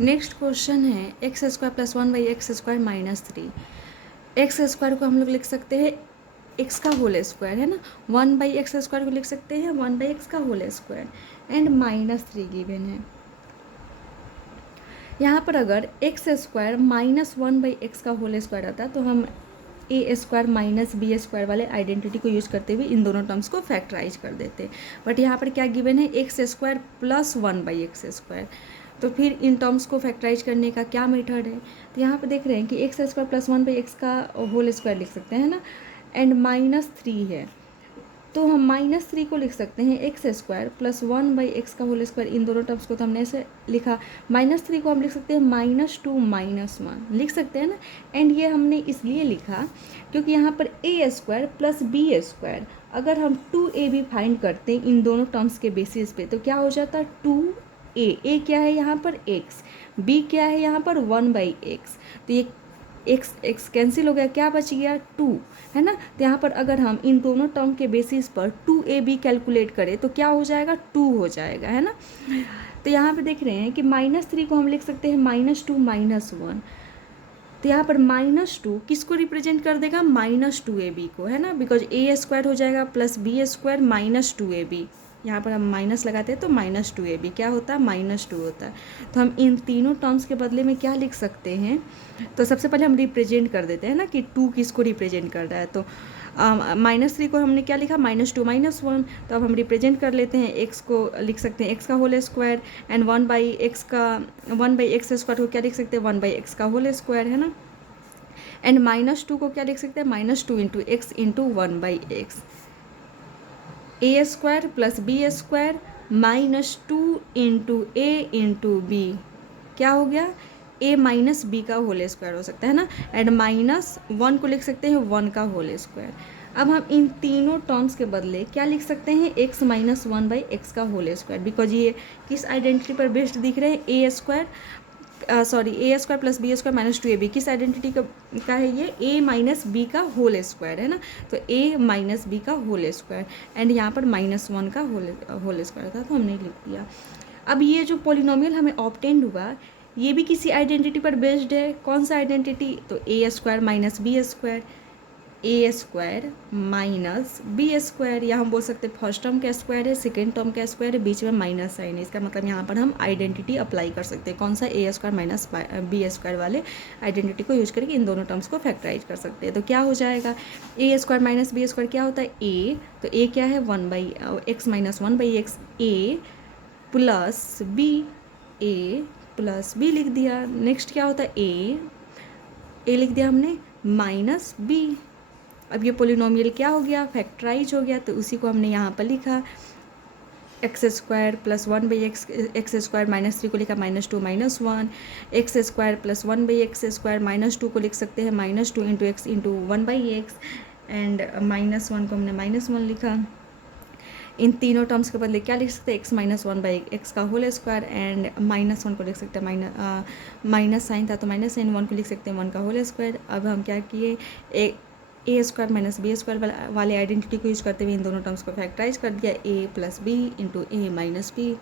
Next question है x square plus 1/x² minus 3। X square को हम लोग लिख सकते हैं एक्स का होल स्क्वायर, है ना। 1/x² को लिख सकते हैं 1/x का whole square and minus 3 given है। यहाँ पर अगर एक्स स्क्वायर माइनस 1/x का होल स्क्वायर आता तो हम ए स्क्वायर माइनस बी स्क्वायर वाले आइडेंटिटी को यूज करते हुए इन दोनों टर्म्स को फैक्टराइज कर देते। बट यहाँ पर क्या गिवन है एक्स स्क्वायर प्लस 1/x²। तो फिर इन टर्म्स को फैक्टराइज करने का क्या मेथड है, तो यहाँ पर देख रहे हैं कि एक्स स्क्वायर प्लस 1/x का होल स्क्वायर लिख सकते हैं ना, एंड माइनस 3 है तो हम माइनस 3 को लिख सकते हैं एक्स स्क्वायर प्लस 1/x का होल स्क्वायर। इन दोनों टर्म्स को तो हमने ऐसे लिखा। माइनस 3 को हम लिख सकते हैं -2 -1 लिख सकते हैं ना। एंड ये हमने इसलिए लिखा क्योंकि यहाँ पर ए स्क्वायर प्लस बी स्क्वायर, अगर हम 2ab फाइंड करते हैं इन दोनों टर्म्स के बेसिस पे तो क्या हो जाता 2a क्या है यहाँ पर x, b क्या है यहाँ पर 1/x। तो ये एक्स कैंसिल हो गया, क्या बच गया 2, है ना। तो यहाँ पर अगर हम इन दोनों टर्म के बेसिस पर 2ab कैलकुलेट करें तो क्या हो जाएगा 2 हो जाएगा, है ना। तो यहाँ पे देख रहे हैं कि -3 को हम लिख सकते हैं -2 -1। तो यहाँ पर -2 किसको रिप्रेजेंट कर देगा -2ab को, है ना, बिकॉज ए स्क्वायर हो जाएगा प्लस बी स्क्वायर -2ab। यहाँ पर हम माइनस लगाते हैं तो -2ab क्या होता है -2 होता है। तो हम इन तीनों टर्म्स के बदले में क्या लिख सकते हैं, तो सबसे पहले हम रिप्रेजेंट कर देते हैं ना कि 2 किसको रिप्रेजेंट कर रहा है। तो -3 को हमने क्या लिखा -2 -1। तो अब हम रिप्रेजेंट कर लेते हैं एक्स को लिख सकते हैं एक्स का होल स्क्वायर एंड 1/x² को क्या लिख सकते हैं 1/x का होल स्क्वायर, है ना। एंड -2 को क्या लिख सकते हैं -2 × x × 1/x। A square plus B square -2 × a × b क्या हो गया a माइनस बी का होल स्क्वायर हो सकता है ना। एंड -1 को लिख सकते हैं 1 का होल स्क्वायर। अब हम इन तीनों टर्म्स के बदले क्या लिख सकते हैं x - 1/x का होल स्क्वायर, बिकॉज ये किस आइडेंटिटी पर बेस्ड दिख रहे हैं A square plus B square -2ab किस आइडेंटिटी का है ये a माइनस बी का होल स्क्वायर, है ना। तो a माइनस बी का होल स्क्वायर एंड यहाँ पर -1 का होल स्क्वायर था तो हमने लिख दिया। अब ये जो पॉलिनोमियल हमें ऑब्टेन्ड हुआ ये भी किसी आइडेंटिटी पर बेस्ड है। कौन सा आइडेंटिटी, तो a square minus B square, A square minus B square, या हम बोल सकते हैं फर्स्ट टर्म का स्क्वायर है सेकेंड टर्म का स्क्वायर है बीच में माइनस साइन है। इसका मतलब यहाँ पर हम आइडेंटिटी अप्लाई कर सकते हैं। कौन सा ए स्क्वायर माइनस बी स्क्वायर वाले आइडेंटिटी को यूज करके इन दोनों टर्म्स को फैक्टराइज कर सकते हैं। तो क्या हो जाएगा ए स्क्वायर माइनस बी स्क्वायर क्या होता है ए, तो ए क्या है 1/x - 1/x ए प्लस बी, ए प्लस बी लिख दिया। नेक्स्ट क्या होता है ए लिख दिया हमने माइनस बी। अब ये पोलिनोमियल क्या हो गया फैक्टराइज हो गया, तो उसी को हमने यहाँ पर लिखा x square plus 1/x x square -3 को लिखा -2 -1, एक्स स्क्वायर प्लस 1/x² -2 को लिख सकते हैं -2 × x × 1/x एंड -1 को हमने -1 लिखा। इन तीनों टर्म्स के बदले क्या लिख सकते हैं x - 1/x का होल स्क्वायर एंड -1 को लिख सकते हैं माइनस साइन था तो माइनस साइन, 1 को लिख सकते हैं 1 का होल स्क्वायर। अब हम क्या किए ए स्क्वायर माइनस बी स्क्वायर वाले आइडेंटिटी को यूज करते हुए इन दोनों टर्म्स को फैक्टराइज कर दिया a + b × a - b।